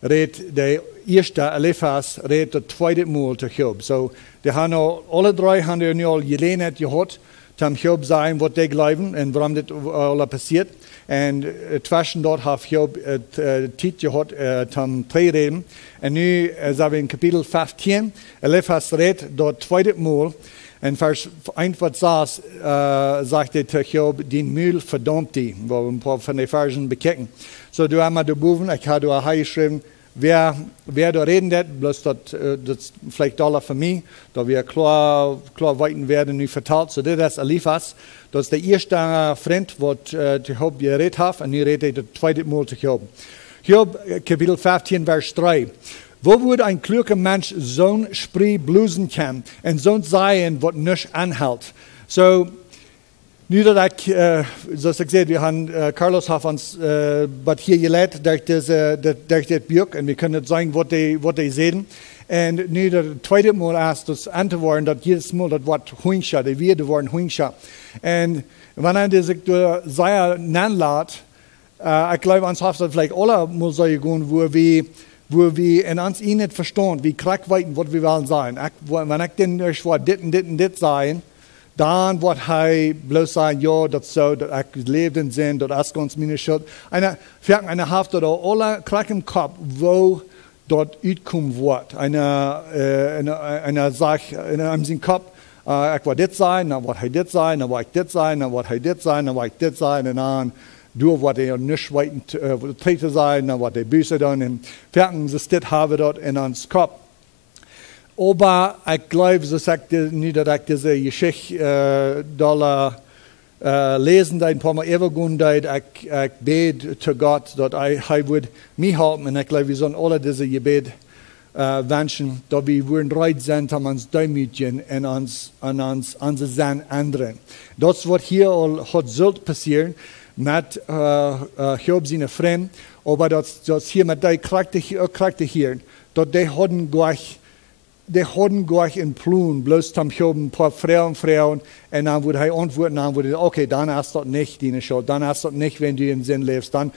redt de eerste Eliphaz redt het tweede Mal te Job. So, die haben alle drei haben nu al gelegenheid gehad om Job zijn wat die geloven en waarom dit al passiert. En tussen dat heeft Job het tijd gehad om te reden. En nu zijn we in kapitel 15. Eliphaz redt dat tweede Mal. En vers 1 wat zegt hij tegen Job, die Mühl verdammt die. Waar we een paar van die versen bekijken. So, du hast mal da boven, ich habe da geschrieben, wer da reden wird, bloß das vielleicht alle für mich, da wir klar weiten werden nu vertalt. So, das ist Eliphaz. Das ist der erste Freund, was Job geredet hat, und nu redet er das zweite Mal zu Job. Job, Kapitel 15, Vers 3. Wo würde ein kluger Mensch zo'n spree blusen können und zo'n sein, was nicht anhält? So, nu dat ik, zoals ik zei, we hebben Carlos heeft ons wat hier geleerd door dit boek en we kunnen het zeggen wat hij zeggen. En nu dat het tweede Mal is, dat aan te worden, dat jedes Mal dat wordt hoenscha, de vierde worden hoenscha. En wanneer hij zich door zij nanlaat, ik geloof ons heeft dat vielleicht alle moet zeggen gaan, wo wir in uns nicht verstehen, wie krank weiten, was wir wollen sein. Wenn ich denn dit sein, dann wird er bloß sagen, ja, das so, dass ich lebe in Sinn, das ist ganz meine Schuld. Eine hat da alle krank im Kopf, wo dort uitkommen wird. Eine sagt, in seinem Kopf, ich will das sein, dann wird er das sein, dann wird ich das sein, dann wird er das sein, dann wird ich das sein, und dann door wat hij niet weten te zijn, dan wat hij böse dan. En verken ze dit hebben dat in ons kop. Maar ik geloof, zo zeg ik nu dat ik deze geschichte lezen, dat een paar Mal even dat ik bid tot God, dat hij wil mij helpen. En ik geloof, we zullen alle deze gebed wensen, dat we worden reit zijn om ons duimutjen en onze zijn anderen. Dat is wat hier al zult passeren. Met Job zijn vriend, maar dat hier met die krachten hier, dat die hadden gleich in Plun, bloß tam Job een paar Frauen, en dan würde hij antworten, dan würde okay, dan ist das nicht deine Schuld, dan ist das nicht, wenn du in Sinn lebst, dann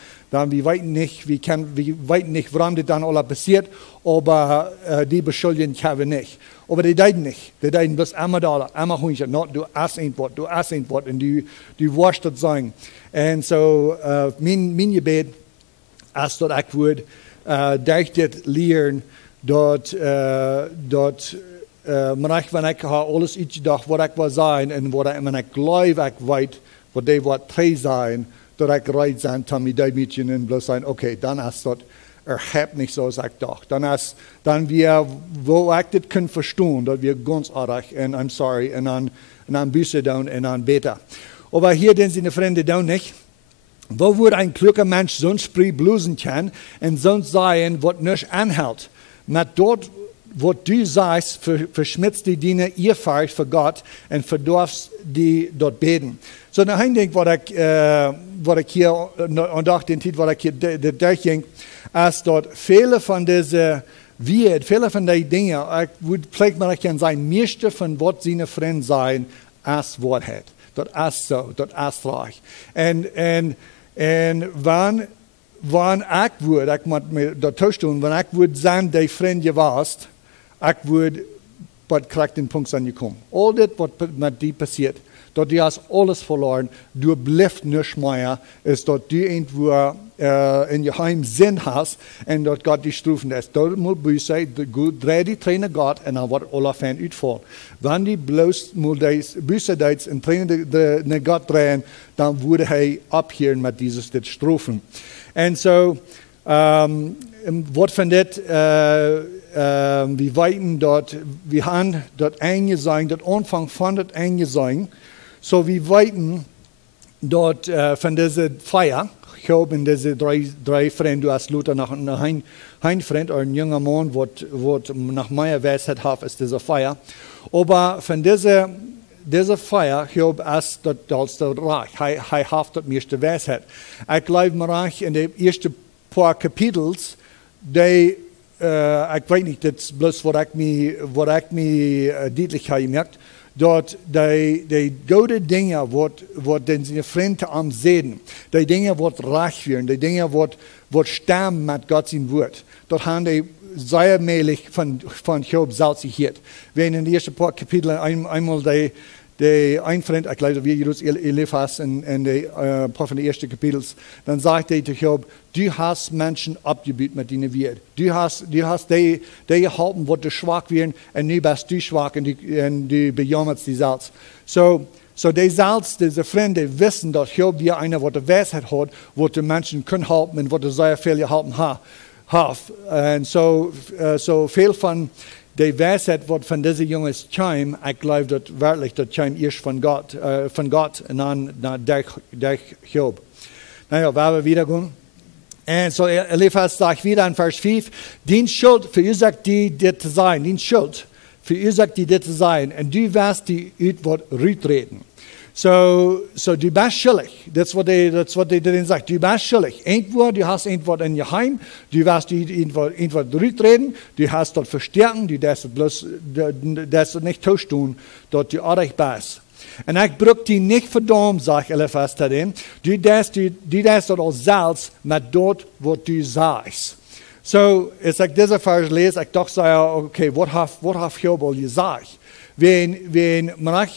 wir weten nicht, warum das dann alles passiert, aber die beschuldigen wir nicht. Aber die deiden nicht. Die deiden bloß einmal da, einmal Hühnchen. No, du hast ein Wort, und du wirst das sagen. Und so, mein Gebet ist, dass ich würde durch das lernen, dass wenn ich alles uitgedacht, was ich will sein, und wenn ich glaube, ich weiß, was die wird treu sein, dass ich bereit sein, dass ich die Mädchen und bloß sein, okay, dann ist das nicht so, als ich dachte. Dann wir, wo ich das können verstehen, dass wir ganz arg, und I'm sorry, und dann büße down, und dann beten. Aber hier, den sind die Freunde down nicht. Wo würde ein kluger Mensch so spree blusen können, und so sein, was nicht anhält? Mit dort, wo du sagst, verschmitzt die Diener ihr Fahrt für Gott, und verdorfst die dort beten. So, nach ein Ding, was ich hier, und auch den Titel, was ich hier durchging, ist dort viele von diesen viele von den Dingen, ich würde vielleicht mal sagen, meiste von was seine Freunde sein, als Wort hat. Das ist so, das ist reich. Und wenn ich würde, ich muss mir da tun, wenn ich würde sagen, die Freunde warst, ich würde, was kriegt den Punkt angekommen. All das, was mit dir passiert, dass du hast alles verloren, du bleibst nicht mehr, ist, dass du irgendwo in your heim Sinn hast, und dass Gott dich strufen lässt. Dort muss böse, dreh die Tränen Gott, und dann wird alle Fan uitvallen. Wenn die bloß böse deits und Tränen de Gott drehen, dann würde er abhören mit dieses Strufen. Und so, was von das, wir weiten dort, wir haben dort eingesagt, dort Anfang von dort eingesagt, so wir weiten dort von dieser Feier, ich habe in diese drei Freunde, du hast Luther nach ein Freund, oder ein junger Mann, was nach meiner Weisheit hat, ist diese Feier. Aber von dieser Feier, ich habe es als der Reich, er hat das meiste Weisheit. Ich glaube, Reich in den ersten paar Kapitels, ich weiß nicht, das ist bloß, was ich mir deutlich habe gemerkt, dat die gute Dinge, wat den seine Freunde am sehen, die Dinge, wat reich werden, die Dinge, wat stammen mit Gott sein Wort, dort haben die sehr mählich von Job selbst gehört. Wenn in den ersten paar Kapiteln einmal die ein Freund, ich glaube, wie Jesus Eliphaz in die paar von den ersten Kapiteln, dann sagt er zu Job, du hast Menschen abgebiet mit deinen Wert. Du hast die geholfen, wo du schwach werden, und nu bist du schwach und du bejammerst die selbst. So die selbst, diese Freunde wissen, dass Job wie einer, der die Weisheit hat, wo die Menschen können helfen und wo die sehr viel geholfen hat. Und so viel von der Weisheit, was von diesem Jungen kam, ich glaube, das wirklich, das kam erst von Gott und dann durch Job. Naja, werden wir wieder gehen. Und so Eliphaz sagt wieder in Vers 5, die Schuld verursacht die dir zu sein, die Schuld verursacht die dir zu sein, und du wirst die was rütreden. So du bist schuldig. Das ist, was die drin sagt. Du bist schuldig. Irgendwo, du hast irgendwas in your Heim, du wirst irgendwas rütreden, du hast dort verstärken, du darfst nicht tun, dort du ordentlich bist. Und ich brauche die nicht verdammt, sagt Eliphaz zu dem. Du darfst dort auch selbst mit dort, was du sagst. So, als ich diese Vers lese, ich dachte, okay, was hat Job all gesagt? Wenn man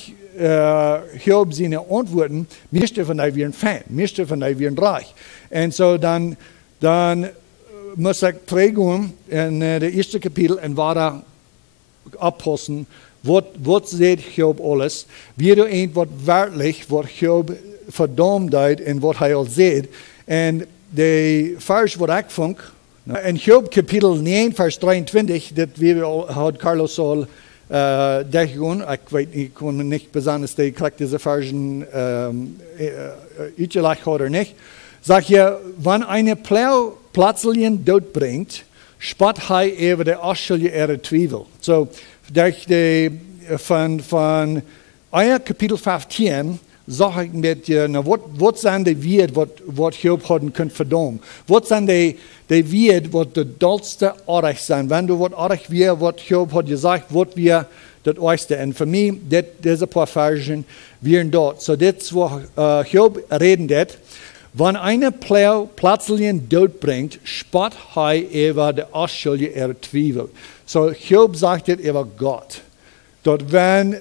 Job seine Antworten, meiste von denen wären Fan, meiste von denen wären reich. Und so dann muss ich trägen in der ersten Kapitel und war abpassen, was sieht Job alles, wie du irgendwas wörtlich, was Job verdammt hat und was er all sieht. Und der Vers, was ich fand, in Job Kapitel 9, Vers 23, das hat Carlos all durchgehen. Ich kann mir nicht besonders, die kriegt diese Versen uitgelegd oder nicht. Sag hier, wenn eine Plau plötzlich Tod bringt, spott er über die Ausschuldige ihrer Zweifel. So, durch die, von euer Kapitel 15, sag ich mit dir, was sind die Werte, was Job haben können verdammen? Was sind die Werte, was die dollste Ordnung sind? Wenn du was Ordnung wir, was Job hat gesagt, was wir das Oeste. Und für mich, diese paar Versen wären dort. So, das, was Job reden wird, wenn eine Plau plötzlich Tod bringt, spott über die Ausschuldige ihrer Zweifel. So, Job sagt es über Gott. Dort, wenn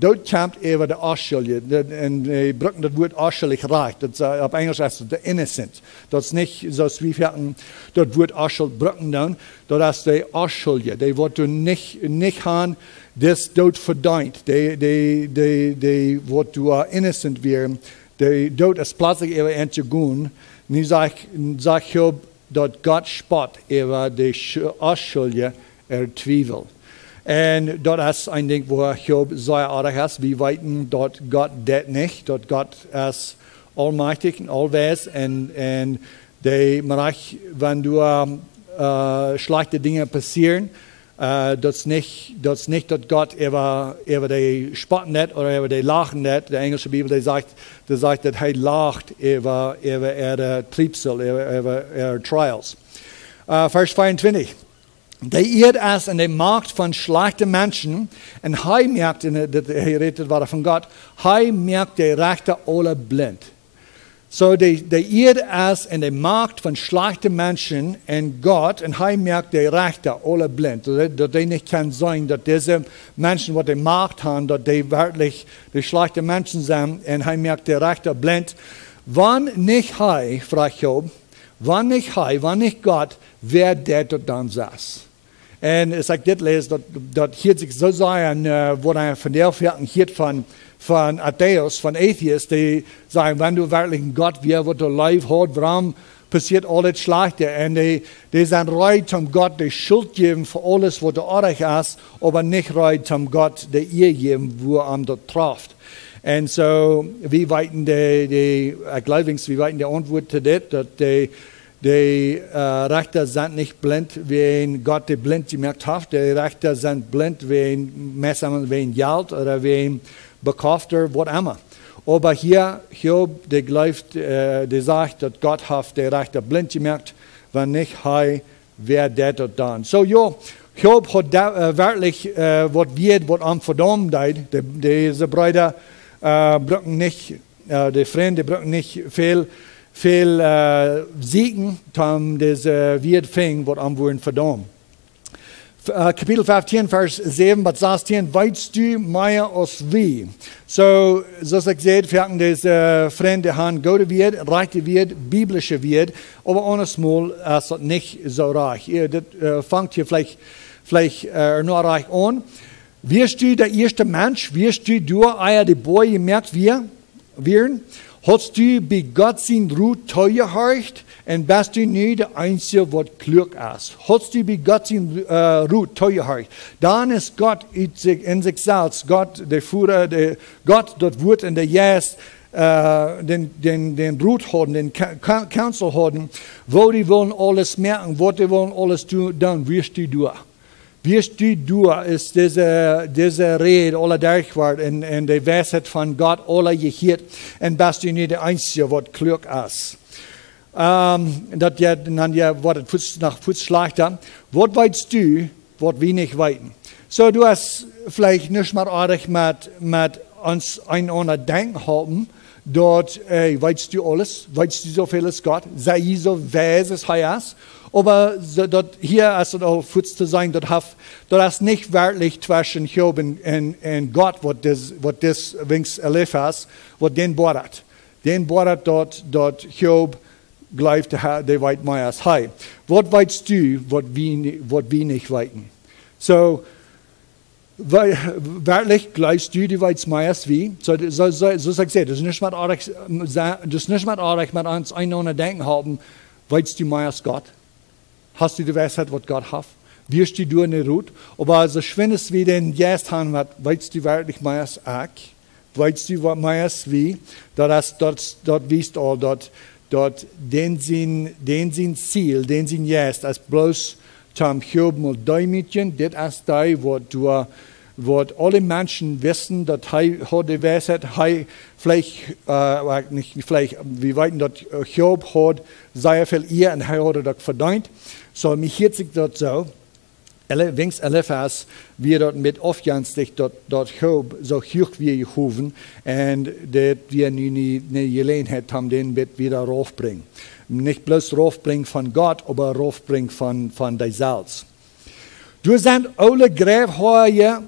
Tod kommt über die Ausschuldige, und die brücken das Wort ausschuldig reich, das auf Englisch heißt es the innocent. Das ist nicht so, wie wir hatten, das Wort ausschuldig brücken dann, das ist die Ausschuldige, die wird du nicht haben, das dort verdient, die wird du innocent werden, die dort ist plötzlich über ein zu gehen, nun sagt Job, dass Gott spott über die Ausschuldige Zweifel. Und das ist ein Ding, wo Job sehr artig ist. Wir wissen, dass Gott das nicht, dass Gott ist allmächtig und allweis. Und wenn du schlechte Dinge passieren, das nicht, dass Gott über die spotten nicht oder über die lachen nicht. Die englische Bibel sagt, dass er lacht über ihre Triebsel, über ihre Trials. Vers 25. Der irrt es in der Macht von schlechten Menschen und er merkt, er redet war von Gott, er merkt der Rechte alle blind. So, der irrt es in der Macht von schlechten Menschen und Gott und er merkt der Rechte alle blind. Dass die nicht kann sein, dass diese Menschen, die Macht haben, dass die wirklich die schlechten Menschen sind und er merkt der Rechte blind. Wann nicht er, fragt Job, wann nicht Gott, wer der dort dann saß. Und als ich das lese, das hört sich so sein, wo er von der Vierten hört von Atheos, von Atheist, die sagen, wenn du wirklich ein Gott wärst, wo du Leib hast, warum passiert alles Schlechte? Und die sind bereit, zum Gott die Schuld geben für alles, was du ordentlich hast, aber nicht bereit, zum Gott die Ehe geben, wo er dort trifft. Und so, wie weiten die Antwort zu das, dass die Rechter sind nicht blind, wenn Gott die blind gemerkt hat. Die Rechter sind blind, wenn Geld oder wenn Bekauft oder was immer. Aber hier, Job, der glaubt, der sagt, dass Gott hat die Rechter blind gemerkt, wenn nicht, wer der dort dann. So, ja, Job hat wirklich was wird, was am Verdammt deed. Diese Brüder brauchen nicht, die Freunde brauchen nicht viel Siegen, um diese wird fing, was am Wurden verdammt. Kapitel 15, Vers 7 bis 16, weißt du mehr als wie? So, zoals ik zei, wir hatten diese Freunde haben gute wird, reiche wird, biblische wird, aber anders mal ist das nicht so reich. Das fängt hier vielleicht nur reich an. Wirst du der erste Mensch, wirst du durch die Boy gemerkt werden? Hast du bei Gott sein Ruht teuer gehorcht und bist du nicht der Einzige, was klug ist? Hast du bei Gott sein Ruht teuer gehorcht? Dann ist Gott in sich selbst, Gott, der Führer, Gott, dort wird in der Jes, den Ruht haben, den Council haben, wo die wollen alles merken, wo die wollen alles tun, dann wirst du durch. Wirst du durch, ist diese Rede aller durchwart und die Weisheit von Gott aller gehört und bist du nicht der Einzige, was klug ist. Das ja, dann ja, was nach Fuß schlechter. Was weißt du, was wir nicht weiten? So, du hast vielleicht nicht mal ordentlich mit uns einander denken haben, dort, weißt du alles, weißt du so vieles Gott, sei so weise es heißt. Aber dort, hier ist es auch Fuß zu sein, dort ist nicht wirklich zwischen Job und Gott, was das wenigstens erlebt hast, was den bordet. Den bordet dort Job gleich der weit mehr als hei. Was weißt du, was wir nicht weiten? So, wirklich gleichst du die weit mehr als wir? So sag ich, das ist nicht mal ordentlich mit uns einander denken haben, weißt du mehr als Gott? Hast du die Weisheit, was Gott hat? Wirst du durch eine Ruhe? Aber so schön ist wie den Gäst haben, weißt du wirklich mehr als ich? Weißt du mehr als wie? Dort wisst all, dort den sind Ziel, den sind Gäst, als bloß zum Job mal Däumchen, das ist da, wo alle Menschen wissen, dass er die Weisheit, wir weiten, dass Job hat sehr viel ihr und er hat das verdient. So, mich hört sich das so, wenigstens Eliphaz, wir dort mit aufgänzlich, dort Job so hoch wie gehoven, und dass wir nie eine Gelegenheit haben, den mit wieder raufbringen. Nicht bloß raufbringen von Gott, aber raufbringen von dir selbst. Du sind alle Gräbheuer,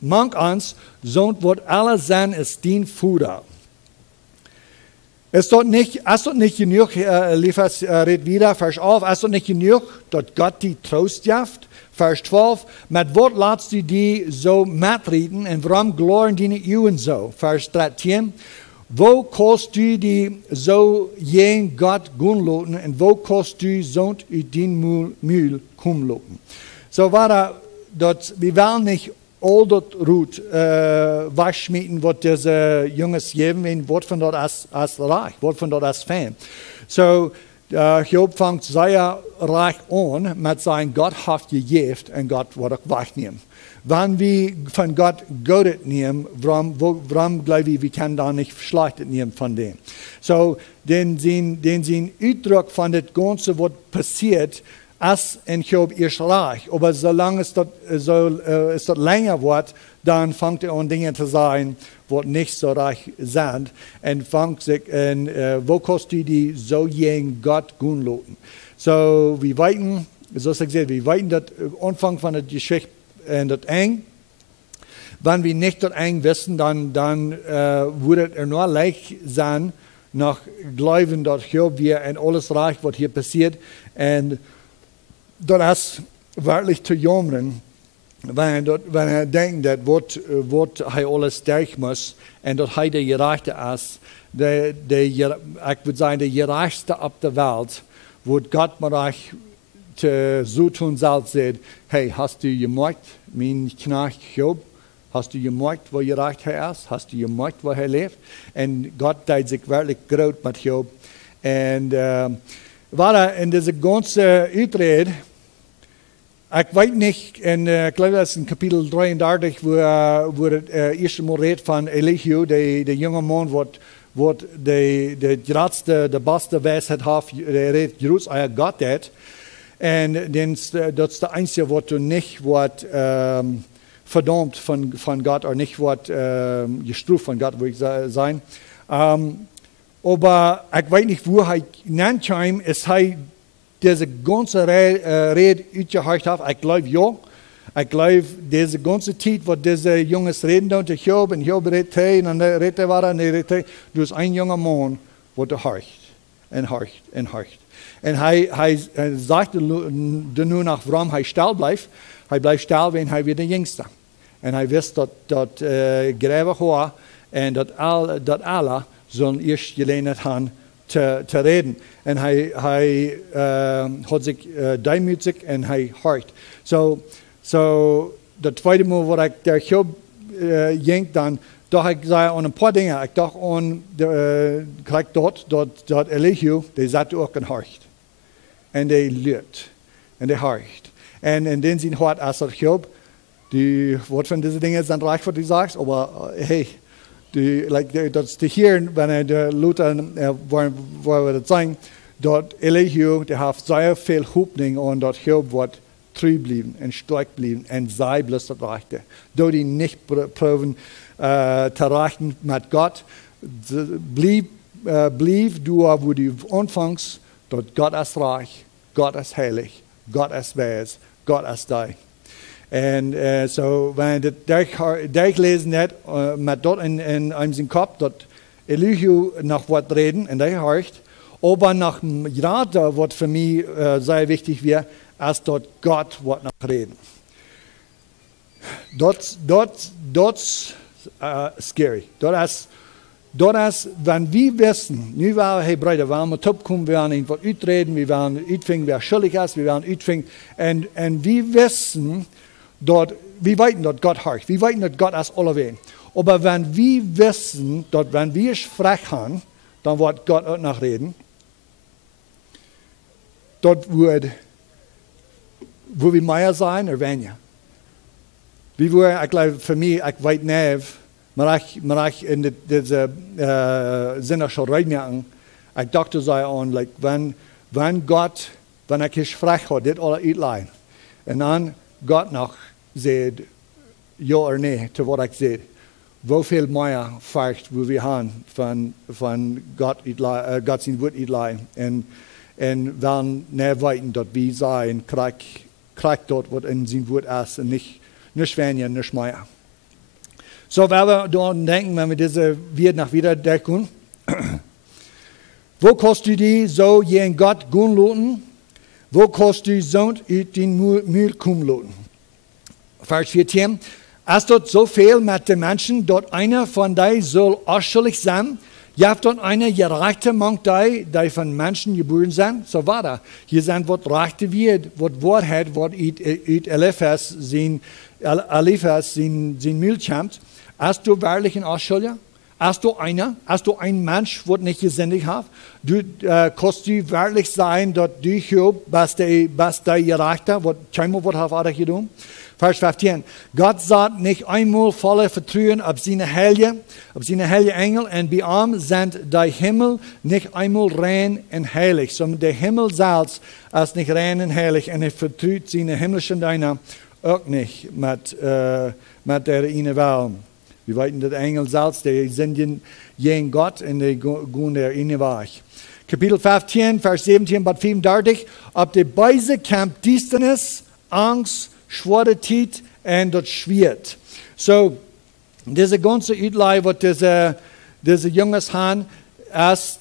manch ans, so wird alles sein, ist dien Fuder. Es dort nicht genug, Eliphaz redet wieder, Vers 11, es dort nicht genug, dort Gott die Trost jaft. Vers 12, mit Wort latst du die so mitreden und warum gloren die nicht Juden so? Vers 13, wo kannst du die so jen Gott gunloten und wo kannst du sonst ut din Mühl kumloten? So war da dort, wir wollen nicht all dort Ruht waschmieten, was diese Jungs geben, wird von dort als reich, wird von dort als Fan. So, Job fängt sehr reich an mit seinem Gott hat gegeben und Gott wird auch wegnehmen. Wenn wir von Gott Gutes nehmen, warum glaube ich, wir können da nicht Schlechtes nehmen von dem? So, den Ausdruck von dem Ganzen, was passiert, als in Job ist reich. Aber solange es dort länger wird, dann fängt an Dinge zu sein, die nicht so reich sind. Und fängt sich an, wo kannst du die so jeng Gott gunloten? So, wir weiten, so ich gesagt, wir weiten das Anfang von der Geschichte das eng. Wenn wir nicht das eng wissen, dann würde es nur leicht sein, nach Glauben, dass Job wir und alles reich, was hier passiert. Und das ist wirklich zu jammern, wenn er denkt, dass was er alles durch muss und dass er der Gerechte ist, ich würde sagen, der Gerechte auf der Welt, wo Gott mir euch so tun soll, sagt, hey, hast du gemerkt, mein Knecht Job, hast du gemerkt, wo gerecht er ist, hast du gemerkt, wo er lebt? Und Gott teilt sich wirklich groß mit Job. Und war in diese ganze Utrede, ich weiß nicht, ich glaube, das ist in Kapitel 33, wo das erste Mal redet von Elihu, der junge Mann, wo der beste Weisheit hat, der redet, Jerusalem Gott hat. Und dat is de einzige wat du nicht wordt verdammt von Gott oder nicht wordt gestraft von Gott, wil ik zijn. Aber ich weiß nicht, wo er nennt, ist er diese ganze Rede uitgehoord hat. Ich glaube, ja. Ich glaube, diese ganze Zeit, wo diese Jungs reden, und ich habe redet, und dann redet er weiter, und er redet, du bist ein junger Mann, der horcht und horcht und horcht. Und er sagte nur nach, warum er still bleibt. Er bleibt still, wenn er wieder jüngster. Und er wusste, dass Gräber war und dass alle sollen erst gelernt haben zu reden. Und er hat sich demütig und er horcht. So, das zweite Mal, wo ich der Job jenkt, dann dachte ich an ein paar Dinge. Ich dachte an, dort Elihu, der sagt auch und horcht. Und der lügt. Und der horcht. Und in den Sinn hat als Job, die Wort von diesen Dingen sind reich, was du sagst, aber hey, das zu hören, wenn der Luther, wo wir das sagen, dort Elihu, der hat sehr viel Hoffnung und dort Job wird treu bleiben und stark bleiben und sei bloß das Rechte. Dort die nicht proben zu reichen mit Gott, blieb du, wo du anfängst, dort Gott ist reich, Gott ist heilig, Gott ist weise, Gott ist da. Und so, wenn ich lesen hat, mit dort in seinem Kopf, dort Elihu nach Wort reden, und er horcht, aber nach dem Rat, was für mich sehr wichtig wäre, als dort Gott wird noch reden. Dort scary. Dort ist, wenn wir wissen, nu waren, hey Brüder, wenn wir top kommen, wir werden irgendwas utreden, wir werden uitfinden, wer schuldig ist, wir werden uitfinden, und wir wissen, dort, wir weiten dort Gott horcht, wir weiten dort Gott als allerweil. Aber wenn wir wissen, dort, wenn wir frech haben, dann wird Gott auch noch reden. Dort wird wo wir mehr sein oder weniger. Wie wir, ich glaube, für mich, ich weiß nicht, maar ich in diese Sinne schon reinmerken, ich dachte so an, like, wenn Gott, wenn ich frech habe, das alle uitleihen, und dann Gott noch sagt, ja oder nein, zu was ich sehe, wie viel mehr fährt, wo wir haben, von Gott sein Wort uitleihen, und wenn nicht weiten, dort wie sein, kriegt dort, was in sein Wort ist, und nicht weniger, nicht mehr. So, wenn wir daran denken, wenn wir diese nach wieder decken, wo kannst du die so jen Gott gehen lassen? Wo kannst du sonst uit den Müll kommen lassen? Vers 14. Es dort so viel mit den Menschen, dort einer von denen soll ausschuldig sein. Je hebt dort einer gerechte Mann, die von Menschen geboren sind. So war das. Hier sind was rechte wird, was Wahrheit, was uit Eliphas sein Müll kommt. Hast du wirklich einen Ausschuldiger? Hast du einen Mensch, der nicht gesündigt hat? Du kannst du wirklich sein, dass du hier bist der Gerechte, was scheinbar was hat er getan? Vers 15. Gott sagt nicht einmal voller Vertrauen auf seine Heilige Engel, und bei ihm sind die Himmel nicht einmal rein und heilig, sondern der Himmel selbst ist nicht rein und heilig, und er vertraut seine himmlischen Diener auch nicht mit der ihnen Welt. Wir weiten, dass Engel selbst, die sind jen Gott, und die gehen der ihnen weg. Kapitel 15, Vers 17 bis 35. Ob die Beise kämpft Düsternis, Angst, Schwertheit und das Schwert. So, diese ganze Uitlei, was diese Jungs haben, ist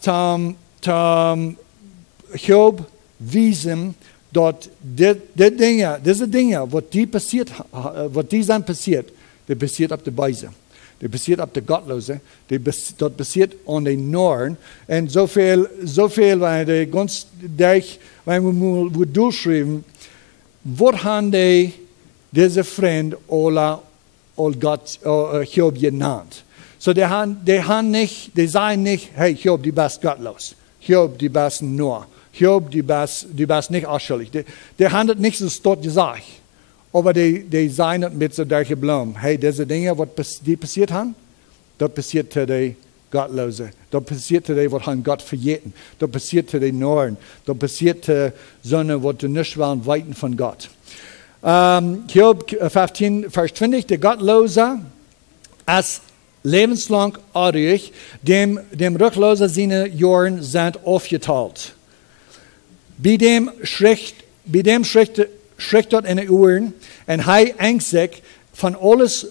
Job wiesen, dass diese Dinge, was die sind passiert, das passiert auf der Beise. Das passiert auf der Gottlose. Das passiert an den Norn. Und so viel, wenn die ganz wenn wir durchschreiben, was haben diese Freunde alle Gott, Job genannt? So, die sagen nicht, hey, Job, du bist gottlos. Job, du bist nur. Job, du bist nicht ausschuldig. Die haben das nicht so dort gesagt. Aber die sagen mit so solchen Blumen. Hey, diese Dinge, die passiert haben, das passiert zu den Gottlose. Da passierte das, was han Gott verjeten. Da passierte die Norn. Da passierte Sonne, was du nicht waren, weiten von Gott. Hiob 15, Vers 20, der Gottlose als lebenslang artig, dem Rückloser seine Jahren sind aufgeteilt. Bei dem schreckt dort in den Ohren und hij ängstigt von alles,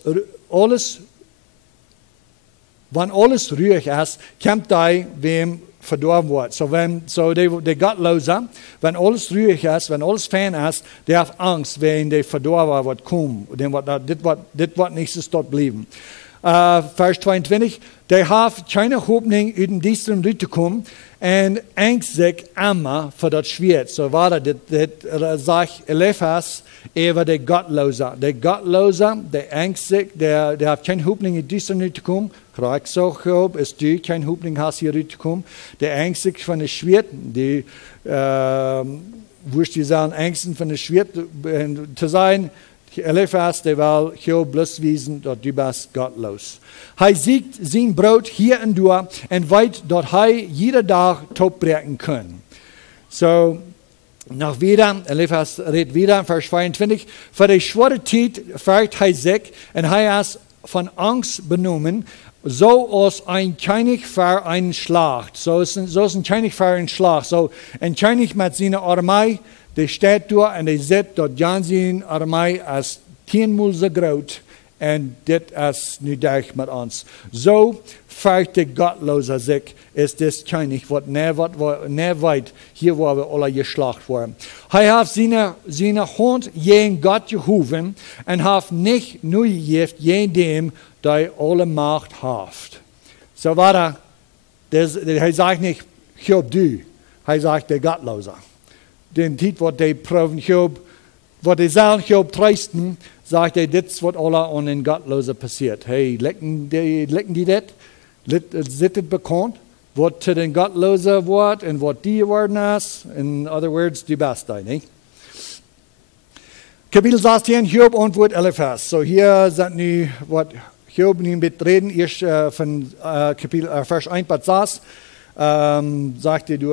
wenn alles ruhig ist, kommt die, wem verdorben wird. So die Gottloser, wenn alles ruhig ist, wenn alles fein ist, der hat Angst, wenn die verdorben wird, kommen. Das wird nächstes dort bleiben. Vers 22, der hat keine Hoffnung, in den Diensten durchzukommen und ängstigt immer für das Schwert. So war das sagt Eliphaz über der Gottloser. Der Gottloser, der ängstigt, der hat keine Hoffnung, in den Diensten durchzukommen. Krieg so, Job, ist du keine Hoffnung hast, hier durchzukommen. Der ängstigt von der Schwert, die, wo die sagen, ängsten von der Schwert zu sein. Eliphaz, der will Job bloß wiesen, dass du bist gottlos. Er siegt sein Brot hier und da und weiß, dass er jeden Tag top brechen kann. So, noch wieder, Eliphaz redet wieder, Vers 22, für die schwere Zeit fährt er sich und er ist von Angst benommen, so als ein König für einen Schlacht. So ist ein König für einen Schlacht. So ein König mit seiner Armee, der steht da und der sieht, dass seine Armee als 10-mal so groß und das ist nicht durch mit uns. So fährt der Gottlose sich, ist das König, was nicht weit, hier wo wir alle geschlacht wurden. Er hat seine Hand gegen Gott gehoben und hat nicht nur gegeben, jedem, der alle Macht hat. So war er sagt nicht, Job, du, er sagt der Gottlose. Den Tit, was die proben Job, was die sagen Job trösten, sagt er, das wird alle an den Gottlosen passiert. Hey, lecken die das? Ist das bekannt? Was zu den Gottlosen wird und was die geworden ist? In other words, die Beste, nicht? Kapitel 16, Job antwortet Eliphaz. So hier sind nu, was Job nun betreten, erst von Vers 1 bis 6, sagte du,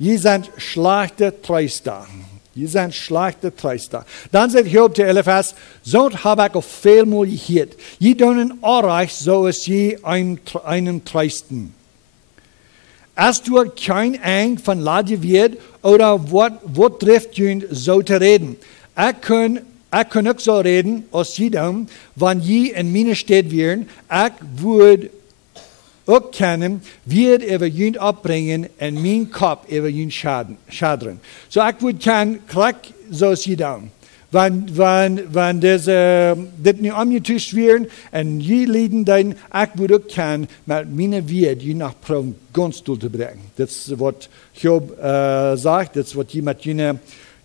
ihr seid schlechte Tröster. Ihr seid schlechte Tröster. Dann sagt Job zu Eliphaz, so habe ich auf vielmal gehört. Ihr dürfen euch, so es je einem trösten. Hast du kein Eng von Lade wird, oder was trifft ihr so zu reden? Ich kann auch so reden, als jedem, wenn ihr in meine Stadt wären, ich würde auch kennen, wird über ihn abbringen und mein Kopf über ihn schadern. So ich würde kein Krieg so jedem. Wenn das nicht angetuscht wird und je leiden dann, ich würde auch kennen, mit meiner Wert je nach Proben ganz zu bringen. Das ist, was Job sagt, das ist, was die mit ihnen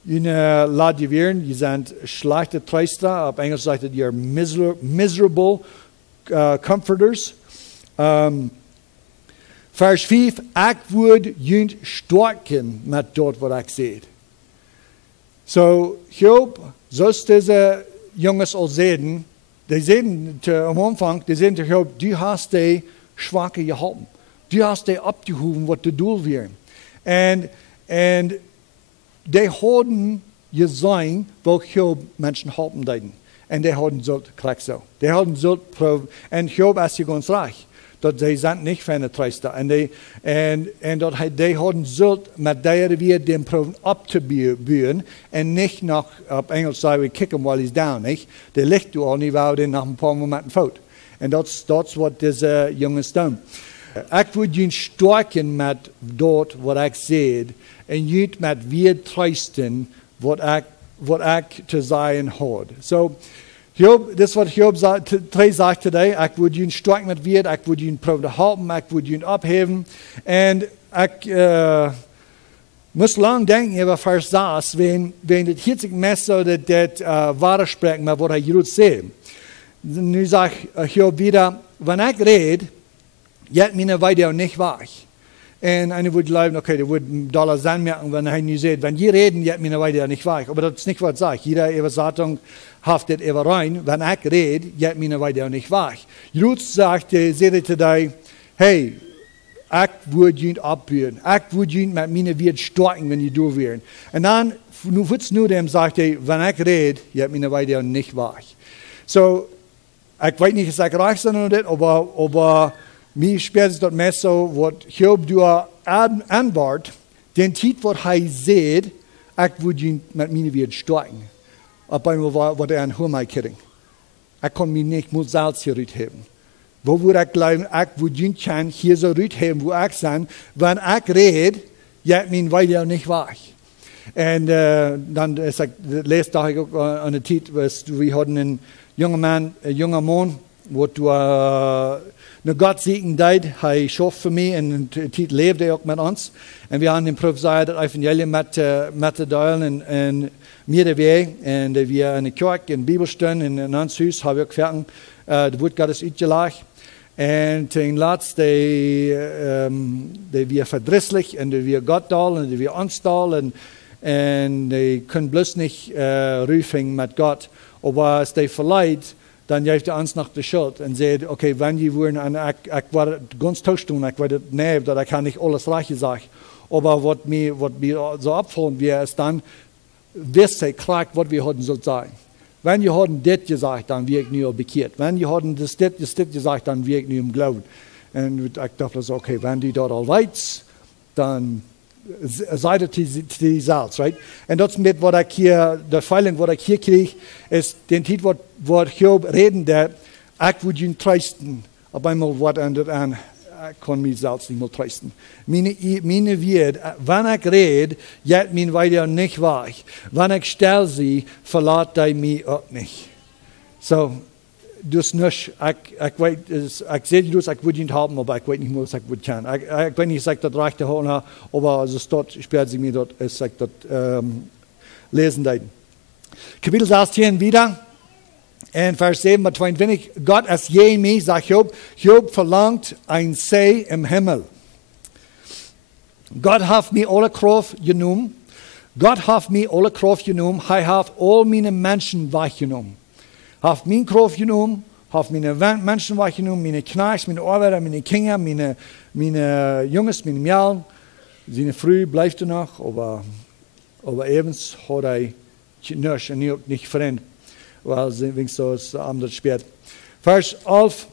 Leute werden. Die sind schlechte Tröster. Auf Englisch sagt er, die are miserable comforters. Vers 5, ich würde ihn stärken mit dort, was ich sehe. So, Job, so ist diese Jungs all sehen, die sehen am Anfang, die sehen zu Job, du hast die Schwache gehalten. Du hast die abgehoben, was du tun wirst. Und die haben gesehen, wo Job Menschen halten dürfen. Und die haben so gleich so. Die haben so probiert. Und Job ist ja ganz reich. Dat die sind nicht für eine Tröster. Und die haben so mit der wir den proben abzubühen und nicht nach, auf Englisch sagen wir, kick him while he's down, nicht? Der liegt du auch nicht, weil der nach ein paar Momenten fällt. Und das ist, was diese Jungs tun. Ich würde ihn stärken mit dort, was ich sehe, und nicht mit wir trösten, was ich zu sein habe. So, Job, das, was Job sagt today, ich würde ihn stärken mit Wert, ich würde ihn proben halten, ich würde ihn abheben. Und ich muss lang denken über Vers 6, wenn das 40 Messer das wahre sprechen, was er hier sieht. Nun sagt Job wieder, wenn ich rede, jetzt meine Weide nicht wahr. En einer würde glauben, okay, der würde $1 sein merken, wenn er nicht sieht, wenn die reden, jetzt mir weiter nicht weich. Aber das ist nicht, was ich sage. Jeder Übersetzung haftet immer rein. Wenn ich rede, jetzt mir weiter nicht weich. Jesus sagt, seht today, hey, ich würde ihn abhören. Ich würde ihn mit meinen Worten starten, wenn die durch wären. Und dann, nur dem sagt er, wenn ich rede, jetzt mir weiter nicht weich. So, ich weiß nicht, dass ich reich bin oder nicht, aber mir spielt es dort mehr so, was Job du anbart, den Titel, was er sieht, ich würde ihn mit meinen Worten starten. Aber einmal war er ein Hummerkidding. Ich kann mich nicht mit Salz hier haben. Wo würde ich glauben, ich würde ihn können, hier so haben, wo ich bin, wenn ich rede, jetzt mein weiter nicht weich. Und dann lese ich auch an der Titel, wir hatten einen jungen Mann, wo du eine Gott segnen deed, hij schafft für mich und die Titel lebt er auch mit uns. Und wir haben den prophezeit das Evangelium mit te delen en meer de weg. En wir in der Kirche, in Bibelstunden, in ons huis, hebben we ook verder het woord Gottes uitgelegd. En ten laatste, wir verdrießlich und wir Gott dal und wir uns dal und die können bloß nicht rufen mit Gott. Aber es die verleiht, dann geeft er ons nog de schuld en zegt, okay, wenn die wollen, en ik word ganz tausch doen, ik word het nee, dat ik niet alles recht zeggen. Aber wat mir so abfallen wir ist dann, wisst ihr, klar, was wir hatten soll sein. Wenn ihr hatten das gesagt, dann wir ich nur bekehrt. Wenn ihr hatten das gesagt, dann wir ich nur im Glauben. Und ich dachte so, okay, wenn die dort all weiß, dann seid ihr die Salz, right? Und das mit, was ich hier, der Feiling, was ich hier kriege, ist den Titel, was Job reden, der, ich würde ihn trösten, aber einmal was an, ich kann mich selbst nicht mal trösten. Meine Wort, wenn ich rede, jetzt mein weiter nicht weich. Wenn ich still sie, verlässt er mich auch nicht. So, dus nicht, ich sehe die, ich würde ihn haben, aber ich weiß nicht mehr, was ich würde können. Ich weiß nicht, ich das rechte Horn, aber es ist dort, sperrt sie mir dort, ich das lesen. Kapitel 16 wieder, in Vers 7 bis 22, Gott ist je mich, sagt Job, Job verlangt ein See im Himmel. Gott hat mir alle Kraft genommen, Gott hat mir alle Kraft genommen, er hat all meine Menschen weggenommen. Hat meine Kraft genommen, hat meine Menschen weggenommen, meine Knechte, meine Arbeiter, meine Kinder, meine Jungs, meine Mädchen. Seine Früh bleibt er noch, aber evens hat er nicht verändert, weil sie so ist anders spät. Vers 11,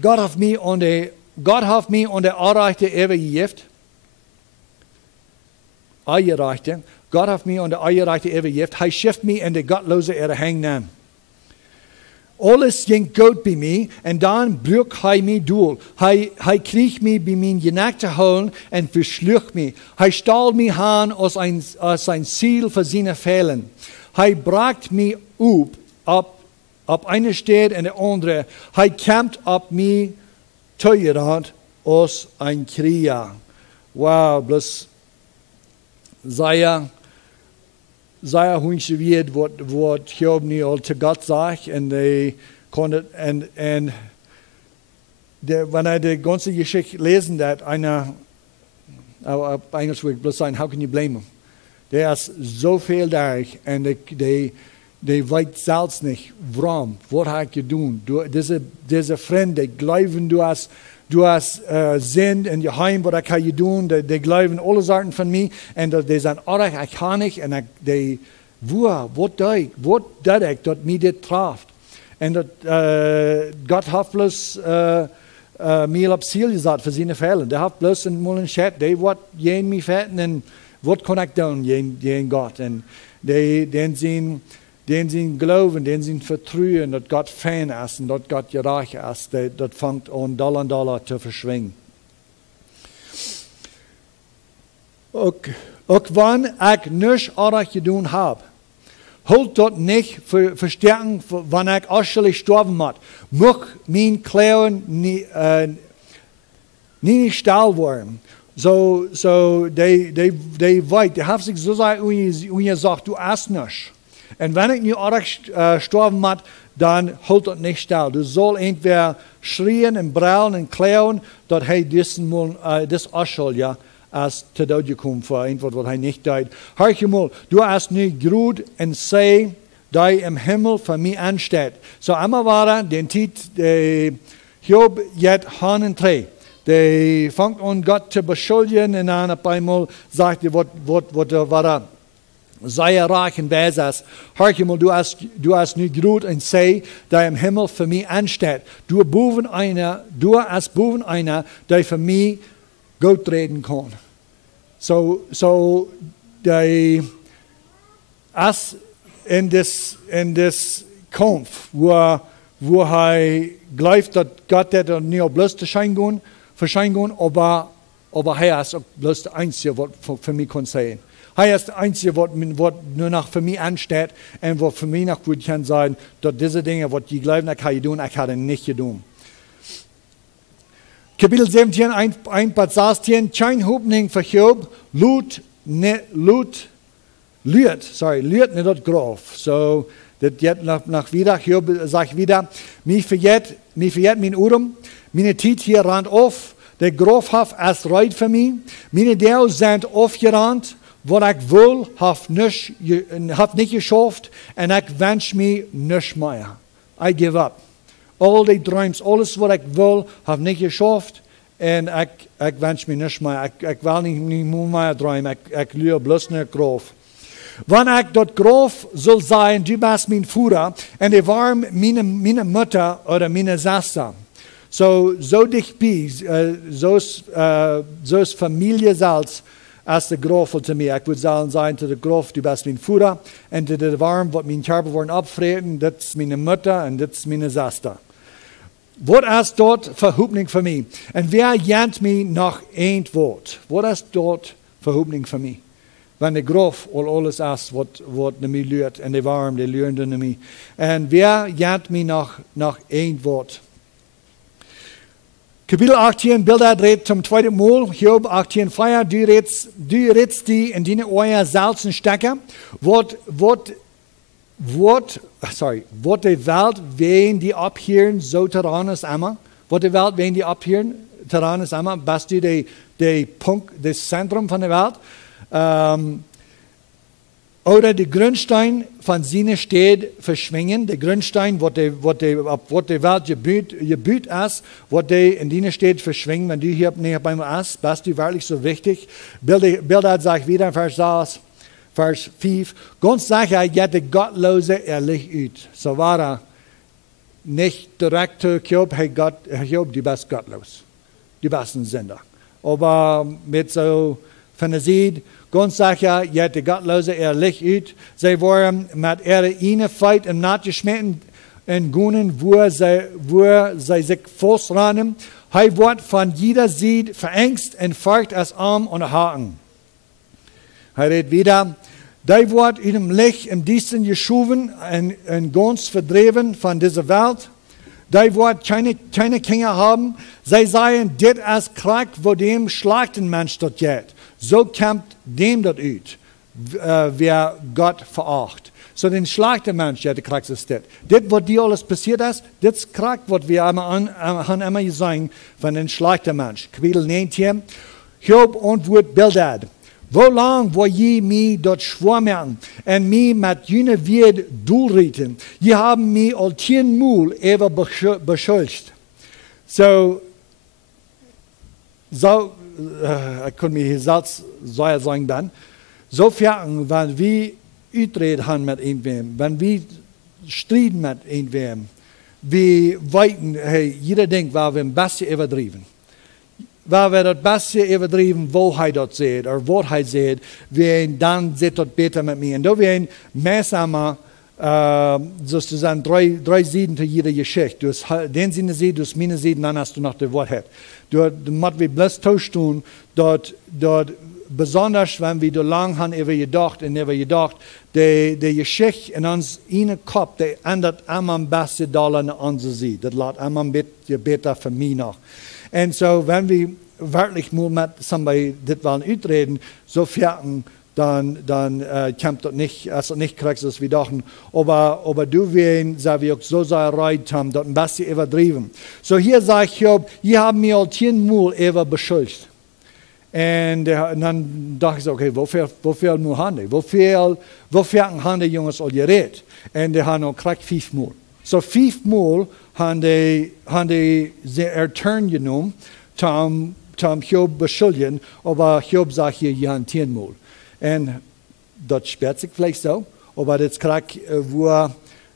Gott hat mir an der Anreichte Ewige gegeben. Eierreichte. Gott hat mir an der Eierreichte Ewige gegeben. Er schifft mich in der gottlose Erde hängen. Alles ging gut bei mir und dann brüch er mich durch. Er kriegt mich bei meinen Genackten holen und verschlücht mich. Er stahl mich an als ein Ziel für seine Fehlen. Er bracht mich ab eine Stadt in der andere. Er kämpft ab mich teurer als ein Krieger. Wow, bloß sehr hunche wird, was Job nicht all zu Gott sagt, und die konnte, und wenn er die ganze Geschichte lesen hat, auf Englisch würde ich bloß sagen, how can you blame him? Der ist so viel durch, und die weiß selbst nicht, warum, was hat er getan. Diese Freunde, die glauben, du hast Sinn in ihr Heim, was kann ich tun, die glauben alle Sachen von mir, und die sagen, ich kann nicht, und was das ich, mich das trifft. Und Gott hat bloß mir auf Ziel gesagt für seine Fälle. Der hat bloß mal einen Chat, der wird jeden mich fetten, und was kann ich tun, jeden Gott. Und den sie glauben, den sie vertrauen, dass Gott Fan ist und dass Gott gerecht ist, das fängt an, Dollar zu verschwingen. Auch wenn ich nichts anderes getan habe, holt dort nicht für verstärken, wenn ich ausschließlich sterben muss. Muss mein Klauen nicht stahl werden. So, die weit, die haben sich so gesagt, und ihr sagt, du hast nichts. Und wenn ich nicht sterben muss, dann holt das nicht still. Du sollst entweder schrien und braulen und klauen, dass er das Aschol, ja, als te dood gekommen für etwas, was er nicht deed. Hör mal, du hast nie Grut und sei, die im Himmel für mich ansteht. So einmal war den Tit, Hiob jetzt Hanen drei. Der fängt an, Gott zu beschuldigen und dann auf einmal sagt er, was war sei reich und weise. Hör mal, du hast nie Grut und sei, der im Himmel für mich ansteht. Du als Buben einer, der für mich Gott reden kann. So als in das Kampf, wo er glaubt, dass Gott das nicht bloß verscheinigt, aber er ist auch bloß der Einzige, was für mich kann sein. Er ist der Einzige, was nur noch für mich ansteht und was für mich noch gut kann sein, dass diese Dinge, was die glauben, ich kann tun, ich habe nicht getan. Kapitel 17, 1 bis 16, kein Hoffnung für Hiob, lügt nicht das Graf. So, das geht nach wieder, Hiob sagt wieder, mich verjährt mein Urum, meine Tit hier rannt auf, der Graf hat es reit für mich, meine Däu sind aufgerannt, was ich will, hab nicht geschafft, und ich wünsche mir nicht mehr. I give up. All die Träume, alles, was ich will, habe ich nicht geschafft. Und ich wünsche mir nicht mehr. Ich will nicht mehr träumen. Ich lüge bloß nicht Graf. Wenn ich dort Graf soll sein, du bist mein Führer, und ich war meine Mutter oder meine Schwester. So dich bist, so ist Familie selbst als der Graf zu mir. Ich würde sagen zu der Graf, du bist mein Führer, und der Warm, was mein Körper wollen abfreden, das ist meine Mutter und das ist meine Schwester. Was ist dort für Hoffnung für mich? Und wer jant mich nach ein Wort? Was ist dort für Hoffnung für mich? Wenn der Graf alles ist, was mich lügt, und der Warm, der lügt mich. Und wer jant mich nach ein Wort? Kapitel 18, Bildad redet zum zweiten Mal, Hiob 18, Feier, du redest die in deine Ohren salzen stecken, wat die Welt wen die abhören, so Terranes immer, wat die Welt wen die abhören, Terranes immer, bist du der Punkt, das Zentrum von der Welt, oder der Grundstein von seiner Stadt verschwingen, der Grundstein, was die Welt gebüht ist, was die in deiner Stadt verschwingen, wenn du hier nicht bei mir bist, bist du wirklich so wichtig. Bildad sagt wieder, Vers 5, ganz sicher, ja, der Gottlose liegt ut. So war er nicht direkt zu Hiob, hey Hiob, du bist gottlos. Du bist ein Sünder. Aber mit so von der Seed, ganz sicher, ja, der Gottlose, liegt ut. Sie waren mit ihrer Feit im Nachgeschmitten in Gunen, wo sie sich festrennen. Er wird von jeder Seed verängst und feucht als Arm und Haken. Er redet wieder, die wird in dem Licht im Diensten geschoben und ganz verdreven von dieser Welt. Die wird keine Kinder haben. Sie sagen, das ist Krieg, wo dem schlechten Mensch dort geht. So kommt dem dort ut, wer Gott veracht. So den schlechten Mensch, der Krieg ist das. Das, was dir alles passiert ist, das ist Krieg, was wir immer sagen von den schlechten Mensch. Kapitel 19, Hiob antwortet Bildad. Wo lang wo je mich dort schwammen und mich mit jene Wied durchrieten? Je haben mich al 10 Mal ever beschuldigt. So, ich kann mir hier Satz sagen dann, so fern, wenn wir Utred haben mit irgendwem, wenn wir streiten mit irgendwem, wir weiten, hey, jeder denkt, wir haben ein bisschen übertrieben. Weil wir das Beste übertrieben, wo er dort sieht, oder was er sieht, dann sieht das besser mit mir. Und da werden mehrsamer, sozusagen drei Seiten zu jeder Geschichte. Du hast den Sinne sieht, du hast meine Seiten, dann hast du noch die Wahrheit. Du musst wir bloß tauschen, dort besonders, wenn wir da lang haben, gedacht, die Geschichte in uns Kopf, die ändert immer am besten da in unsere Seite. Das lässt immer ein bisschen besser für mich noch. Und so, wenn wir wirklich mal mit somebody das wollen utreden, so fern dann kommt das nicht, als du nicht kriegst, das wir dachten. Aber du wirst, sag ich, so sehr reit haben, das ein bisschen übertrieben. So hier sagt Hiob, ihr habt mir all 10 Mal über beschuldigt. Und dann dachte ich so, okay, wofür nur Hande? Wofür haben die Jungs all geredet? Und die haben noch gekriegt 5 Mal. So 5 Mal haben die Turn genommen, zum Hiob beschuldigen, aber Hiob sagt hier, ihr habt 10 Mal. Und das sperrt sich vielleicht so, aber das kriegt, wo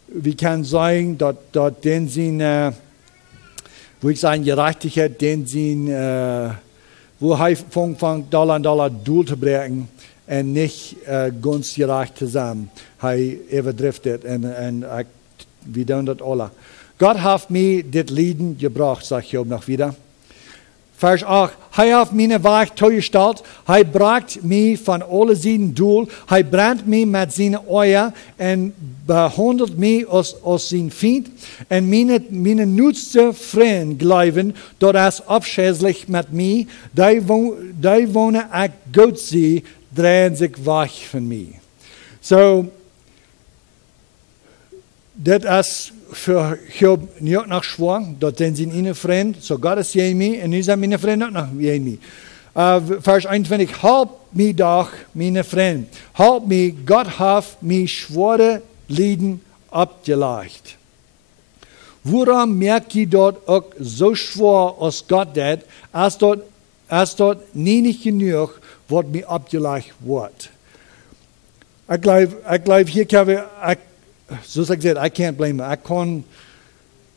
wir können sagen, dass den sind, wo ich sagen, Gerechtigkeit, den sind, wo er von Dollar Duel zu bringen und nicht ganz gerecht zusammen. Er überdriftet und wir tun das alle. Gott hat mir das Lieden gebracht, sagt Hiob noch wieder. Vers 8. Er hat meine Weg zugestellt. Er bracht mich von allen Seiten durch. Er brennt mich mit seinen Euer und behandelt mich als sein Feind. Und meine nutzte Freunde glauben, dass es abschätzlich mit mir, die wohnen ich Gott sie, drehen sich weg von mir. So, das ist für Hiob nicht noch schwach, dort sind sie ihre Freunde, so Gott ist je mir, und nun sind meine Freunde noch je mir. Vers 21, halt mich doch, meine Freunde, halt mich, Gott hat mich schwere Lieden abgelegt. Woran merkt ihr dort auch so schwer, als Gott das, als dort nicht genug, was mir abgelegt wird? Ich glaube, hier kann wir, so ich gesagt, ich can't blame him. Ich kann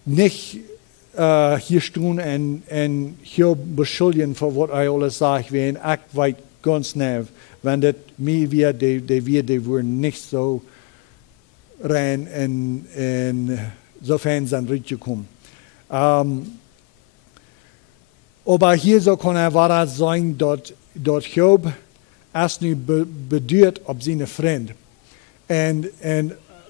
nicht hier stehen und hier beschuldigen für was ich alles sage, wenn ich weiß ganz nah, wenn das mir wird, die würden nicht so rein und so fern sind durchgekommen. Aber hier so kann er wahr sein, dass Hiob erst nicht bedeutet auf seine Freunde. Und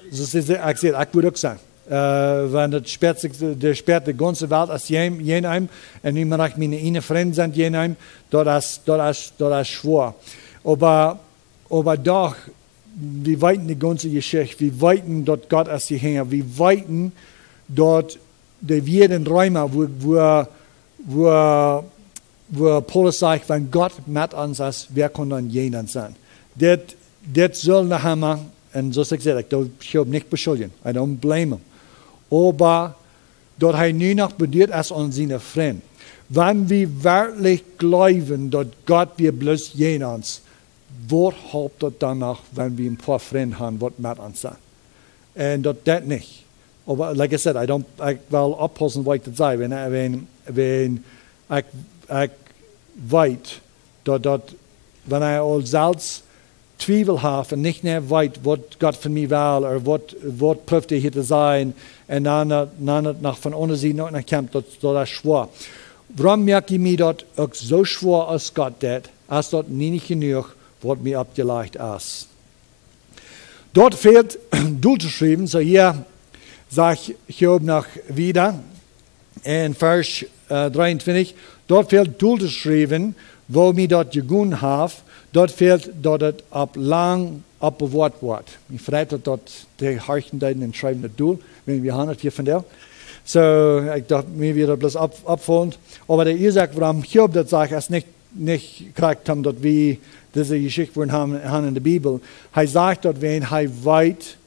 so ich würde auch sagen, wenn das sperrt die ganze Welt als jenem, und nicht mehr meine Freunde sind jenem, das ist schwer. Aber doch, wir weiten die ganze Geschichte, wir weiten dort Gott als die Hänger, wir weiten dort wir den Räume, wo Paulus sagt, wenn Gott mit uns ist, wer kann dann jenen sein? Das soll nachher machen. Und so ich gesagt, ich habe nicht beschuldigen. I don't blame him. Aber dort er nur noch bedeutet als an seine Freunde. Wenn wir wirklich glauben, dass Gott wir bloß jenans, was habt ihr danach, wenn wir ein paar Freunde haben, was mit uns sind? Und das nicht. Aber like I said, ich will abpassen, was ich das sage. Wenn ich weiß, dass wenn ich als selbst Zweifel habe und nicht mehr weiß, was Gott von mir will, oder was prüft er hier zu sein, und dann nach von ohne sie noch kommt, das ist schwer. Warum merke ich mir, dass auch so schwer als Gott das, als dort nicht genug, was mir abgelegt ist. Dort fehlt durchgeschrieben, so hier sagt Hiob noch wieder, in Vers 23, dort fehlt durchgeschrieben, wo mir dort gegangen habe, dort fehlt, dass es lang abbewahrt wird. Ich freue dort die Harchen und schreiben das durch, wenn wir haben das hier von der. So, ich dachte, mir wieder bloß abfallen. Aber der Isaac, warum Hiob das sagt, ist nicht gekriegt haben, dass wir diese Geschichte haben in der Bibel. Er sagt dort, wenn er weit,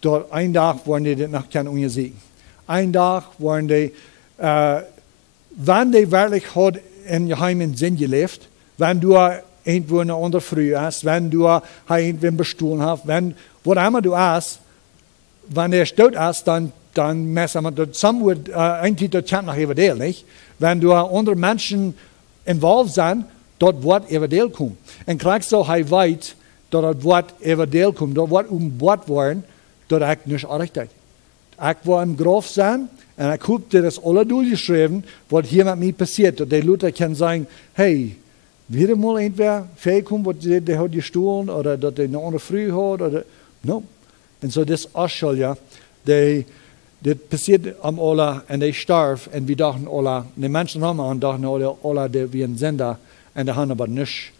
dort ein Tag wollen die das noch kennen sehen. Ein Tag wollen die, wenn die wirklich hat in geheimen Sinn gelebt, wenn du irgendwo eine andere Früh hast, wenn du irgendwen bestohlen hast, wenn, wo immer du hast, wenn der tot ist, dann messen wir das zusammen, ein Titel kennt noch eventuell nicht. Wenn du andere Menschen involviert sind, dort wird eventuell kommen. Und kriegst du weit, dort wird eventuell kommen, dort wird Bord werden, dort ich nicht richtig. Ich war im Graf sein, und ich habe dir das alle durchgeschrieben, was hier mit mir passiert. Und die Leute können sagen, hey, wieder mal irgendwer vorkommen, was der hat gestohlen, oder dass der eine andere Früh hat, oder, no. Und so das ist ja, das passiert am Ola, und die starben, und wir dachten Ola, die Menschen haben dachten Ola, der wie ein Sender, und die haben aber nicht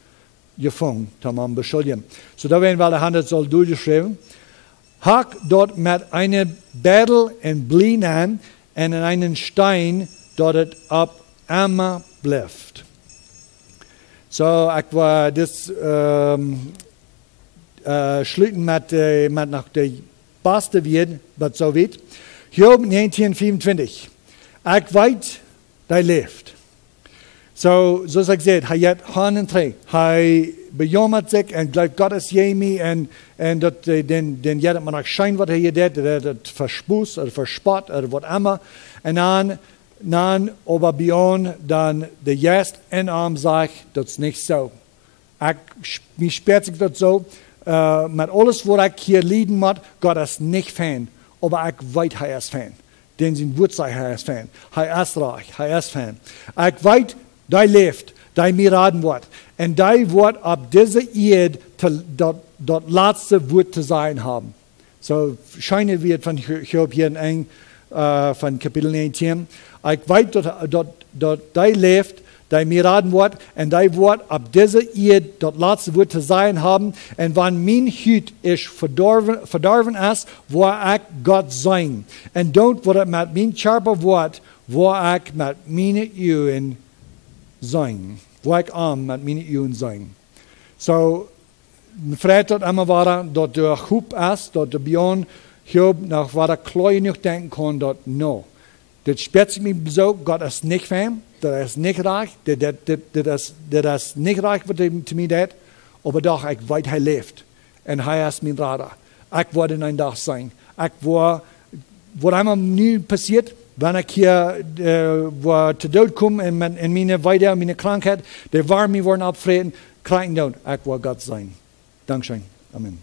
gefangen, da man beschuldigen. So da werden wir alle Hand soll durchgeschrieben. Hack dort mit einem Bettel und Blin an und in einen Stein, dort es ab immer bleibt. So, ich war das schließen mit nach der beste wird, was so wird. Hiob 1925. Ich weiß, der lebt. So, zoals ik zei, hij heeft handen terug. Hij bejammert zich en glaubt Gott ist jemi en dat den jedet man ook schijn wat hij deed, dat het verspoest of verspot of wat immer. En dan aber beyond dan de juist en arm zegt, dat is niet zo. Mij speert zich dat zo, met alles wat ik hier lieden moet, Gott ist nicht fan, aber ik weet hij is fan. Den zijn woord zegt hij is fan. Hij is reich, hij is fan. Ik weet, die leeft, die mir raden wordt. En die wordt op deze eerd dat laatste woord te zijn hebben. So schijnen we het van Hiob hier in van kapitel 19. Ik weet dat die leeft, die mir raden wordt. En die wordt op deze eerd dat laatste woord te zijn hebben. En wanneer mijn huid is verdorven is, waar ik God zijn. En don't wat het met mijn scherpe woord, waar ik met mijn uwen zijn. Waar ik aan met mijn uwen zijn. So, vrijheid dat immer waren, dat de groep is, dat de bion Hiob nog waar klein nog denken kon, dat no. Dat speelt zich me zo, God is niet van, dat is niet reich, dat is niet reich wat hij te mij deed, maar doch, ik weet hij leeft. En hij is mijn radar. Ik word in een dag zijn. Ik word, wat einmal nu passiert, wenn ich hier te dood kom en mijn weide, mijn krankheid, de warme worden opvreten, krijgen dood. Ik wil God zijn. Dankzij. Amen.